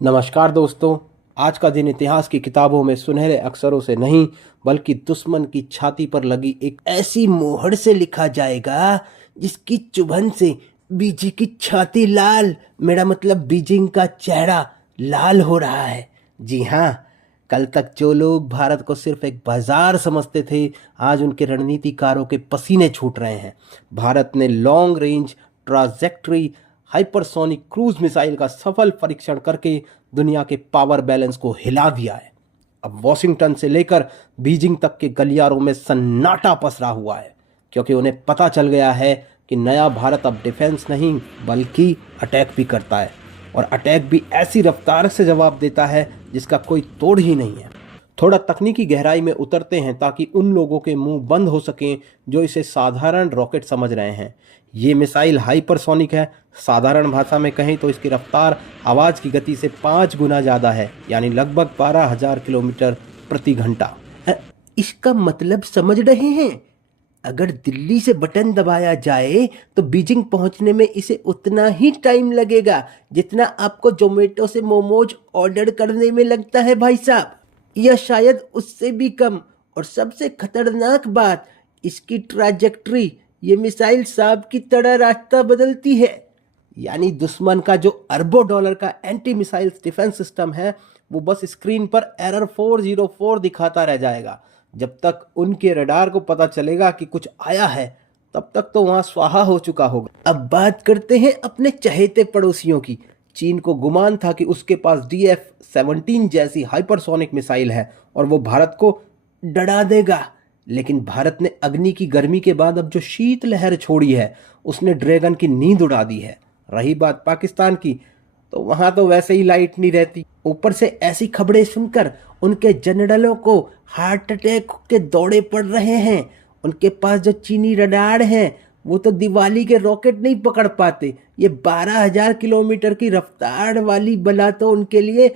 नमस्कार दोस्तों। आज का दिन इतिहास की किताबों में सुनहरे अक्षरों से नहीं बल्कि दुश्मन की छाती पर लगी एक ऐसी मोहर से लिखा जाएगा जिसकी चुभन से बीजी की छाती लाल, मेरा मतलब बीजिंग का चेहरा लाल हो रहा है। जी हाँ, कल तक जो लोग भारत को सिर्फ एक बाजार समझते थे, आज उनके रणनीतिकारों के पसीने छूट रहे हैं। भारत ने long range trajectory hypersonic cruise missile का सफल परीक्षण करके दुनिया के पावर बैलेंस को हिला दिया है। अब वॉशिंगटन से लेकर बीजिंग तक के गलियारों में सन्नाटा पसरा हुआ है, क्योंकि उन्हें पता चल गया है कि नया भारत अब डिफेंस नहीं बल्कि अटैक भी करता है, और अटैक भी ऐसी रफ्तार से जवाब देता है जिसका कोई तोड़ ही नहीं है। थोड़ा तकनीकी गहराई में उतरते हैं ताकि उन लोगों के मुंह बंद हो सकें जो इसे साधारण रॉकेट समझ रहे हैं। ये मिसाइल हाइपरसोनिक है। साधारण भाषा में कहें तो इसकी रफ्तार आवाज़ की गति से 5 गुना ज़्यादा है, यानी लगभग 12,000 किलोमीटर प्रति घंटा। इसका मतलब समझ रहे हैं? अगर दिल्ली से बटन दबाया जाए तो बीजिंग पहुंचने में इसे उतना ही टाइम लगेगा जितना आपको जोमेटो से मोमोज ऑर्डर करने में लगता है भाई साहब, या शायद उससे भी कम। और सबसे खतरनाक बात, इसकी ट्रैजेक्टरी ये मिसाइल सांप की तरह रास्ता बदलती है। यानी दुश्मन का जो अरबों डॉलर का एंटी मिसाइल डिफेंस सिस्टम है वो बस स्क्रीन पर एरर 404 दिखाता रह जाएगा। जब तक उनके रडार को पता चलेगा कि कुछ आया है तब तक तो वहां स्वाहा हो चुका होगा। अब बात करते हैं अपने चहेते पड़ोसियों की। चीन को गुमान था कि उसके पास DF-17 जैसी हाइपरसोनिक मिसाइल है और वो भारत को डरा देगा, लेकिन भारत ने अग्नि की गर्मी के बाद अब जो शीत लहर छोड़ी है उसने ड्रैगन की नींद उड़ा दी है। रही बात पाकिस्तान की, तो वहां तो वैसे ही लाइट नहीं रहती, ऊपर से ऐसी खबरें सुनकर उनके जनरलों को हार्ट अटैक के दौरे पड़ रहे हैं। उनके पास जो चीनी रडार हैं वो तो दिवाली के रॉकेट नहीं पकड़ पाते। ये 12,000 किलोमीटर की रफ्तार वाली बला तो उनके लिए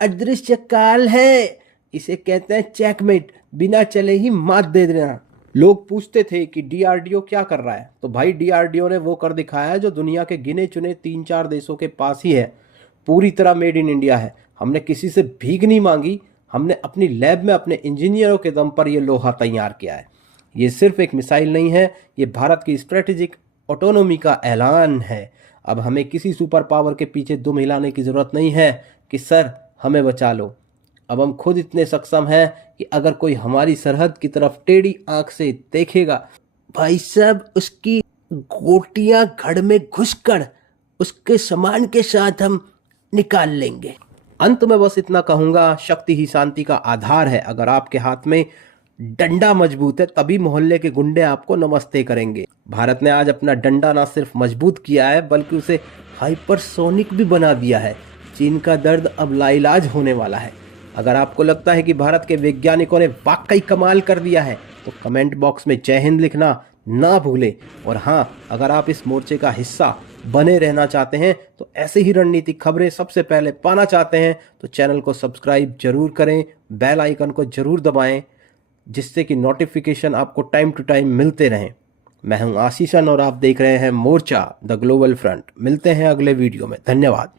अदृश्य काल है। इसे कहते हैं चेकमेट, बिना चले ही मात दे देना। लोग पूछते थे कि DRDO क्या कर रहा है, तो भाई DRDO ने वो कर दिखाया है जो दुनिया के गिने चुने 3-4 देशों के पास ही है। पूरी तरह मेड इन इंडिया है। हमने किसी से भीख नहीं मांगी, हमने अपनी लैब में अपने इंजीनियरों के दम पर यह लोहा तैयार किया है। ये सिर्फ एक मिसाइल नहीं है, ये भारत की स्ट्रेटेजिक ऑटोनॉमी का ऐलान है। अब हमें किसी सुपर पावर के पीछे दुम हिलाने की ज़रूरत नहीं है कि सर हमें बचा लो। अब हम खुद इतने सक्षम हैं कि अगर कोई हमारी सरहद की तरफ टेढ़ी आंख से देखेगा, भाई साहब उसकी गोटियां घड़ में घुसकर उसके सामान के साथ हम निकाल लेंगे। अंत में बस इतना कहूंगा, शक्ति ही शांति का आधार है। अगर आपके हाथ में डंडा मजबूत है तभी मोहल्ले के गुंडे आपको नमस्ते करेंगे। भारत ने आज अपना डंडा ना सिर्फ मजबूत किया है बल्कि उसे हाइपरसोनिक भी बना दिया है। चीन का दर्द अब लाइलाज होने वाला है। अगर आपको लगता है कि भारत के वैज्ञानिकों ने वाकई कमाल कर दिया है तो कमेंट बॉक्स में जय हिंद लिखना ना भूलें। और हाँ, अगर आप इस मोर्चे का हिस्सा बने रहना चाहते हैं तो ऐसे ही रणनीतिक खबरें सबसे पहले पाना चाहते हैं तो चैनल को सब्सक्राइब जरूर करें, बेल आइकन को जरूर दबाएं, जिससे कि नोटिफिकेशन आपको टाइम टू टाइम मिलते रहें। मैं हूं आशीषन और आप देख रहे हैं मोर्चा द ग्लोबल फ्रंट। मिलते हैं अगले वीडियो में। धन्यवाद।